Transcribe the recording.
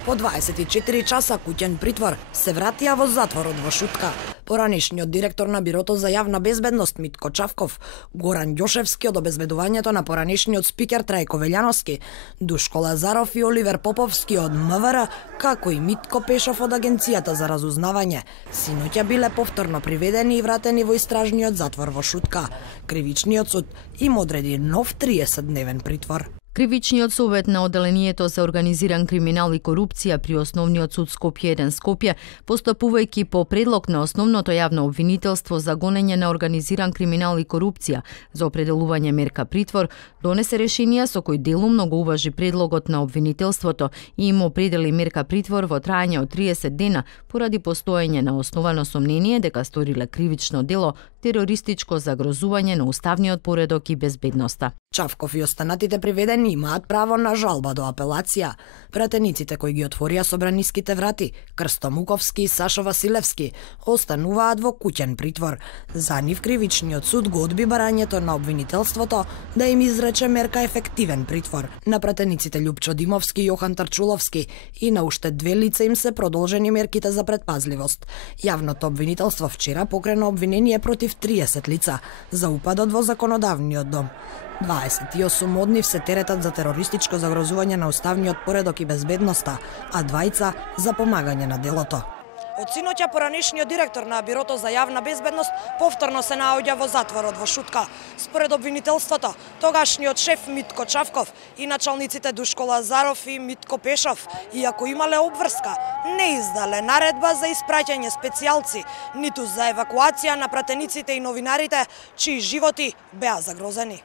По 24 часа куќен притвор се вратија во затворот во Шутка. Поранешниот директор на Бирото за јавна безбедност Митко Чавков, Горан Ѓошевски од обезбедувањето на поранешниот спикер Трајко Велјановски, Душко Лазаров и Оливер Поповски од МВР, како и Митко Пешов од Агенцијата за разузнавање, синоќа биле повторно приведени и вратени во истражниот затвор во Шутка. Кривичниот суд им одреди нов 30-дневен притвор. Кривичниот совет на Одделението за организиран криминал и корупција при Основниот суд Скопје 1 Скопје, постапувајќи по предлог на основното јавно обвинителство за гонење на организиран криминал и корупција за определување мерка притвор, донесе решение со кој делумно го уважи предлогот на обвинителството и им определи мерка притвор во траење од 30 дена поради постоење на основано сомнение дека сториле кривично дело терористичко загрозување на уставниот поредок и безбедноста. Чавков и останатите приведени имаат право на жалба до апелација. Пратениците кои ги отворија собраниските врати, Крсто Муковски и Сашо Василевски, остануваат во куќен притвор. За нив кривичниот суд го одби барањето на обвинителството да им изрече мерка ефективен притвор. На пратениците Љупчо Димовски и Јохан Тарчуловски и на уште две лица им се продолжени мерките за предпазливост. Јавното обвинителство вчера покрена обвинение против 30 лица за упадот во законодавниот дом. 28 од нив се теретат за терористичко загрозување на уставниот поредок и безбедноста, а двајца за помагање на делото. Од синоќа поранешниот директор на Бирото за јавна безбедност повторно се наоѓа во затворот во Шутка. Според обвинителството, тогашниот шеф Митко Чавков и началниците Душко Лазаров и Митко Пешов, иако имале обврска, не издале наредба за испраќање специјалци, ниту за евакуација на пратениците и новинарите чии животи беа загрозени.